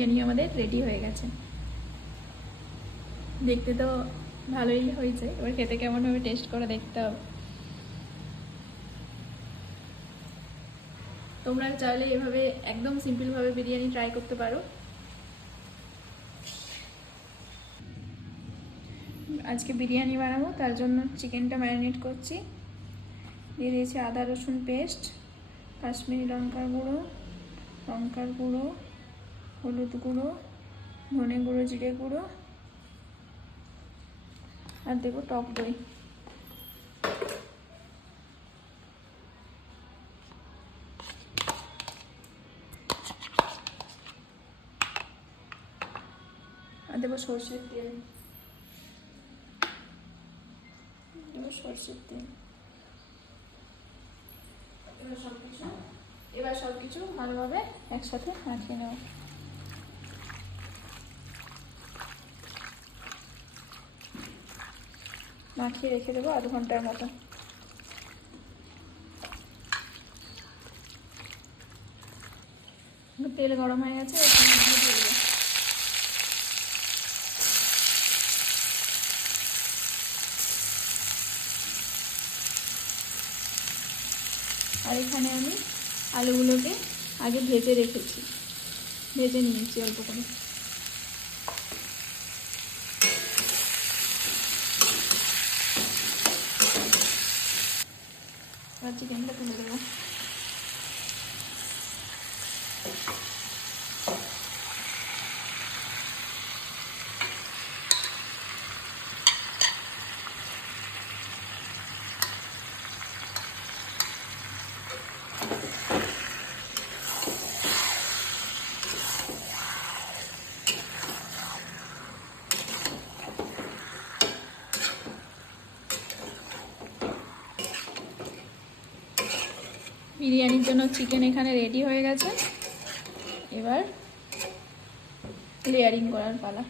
বিরিয়ানি আমাদের রেডি হয়ে গেছে। দেখতে তো ভালোই হয়েছে, এবার খেতে কেমন হবে টেস্ট করে দেখতে হবে। তোমরা চাইলে এভাবে একদম সিম্পলভাবে বিরিয়ানি ট্রাই করতে পারো। আজকে বিরিয়ানি বানাবো, তার জন্য চিকেনটা ম্যারিনেট করছি। দিয়ে দিয়েছি আদা রসুন পেস্ট, কাশ্মীরি লঙ্কার গুঁড়ো, হলুদ গুঁড়ো, ধনে গুঁড়ো, জিরে গুঁড়ো, আর দেবো টক দই। আর দেবো সর্ষের তেল, এবার সবকিছু ভালোভাবে একসাথে মাখিয়ে নেব। মাখিয়ে রেখে দেবো আধ ঘন্টার মতো। তেল গরম হয়ে গেছে, আর এখানে আমি আলুগুলোকে আগে ভেজে রেখেছি, ভেজে নিয়েছি অল্প করে। এবার চিকেনটা তুলে দেবো। বিরিয়ানির জন্য চিকেন এখানে রেডি হয়ে গেছে, এবার লেয়ারিং করার পালা।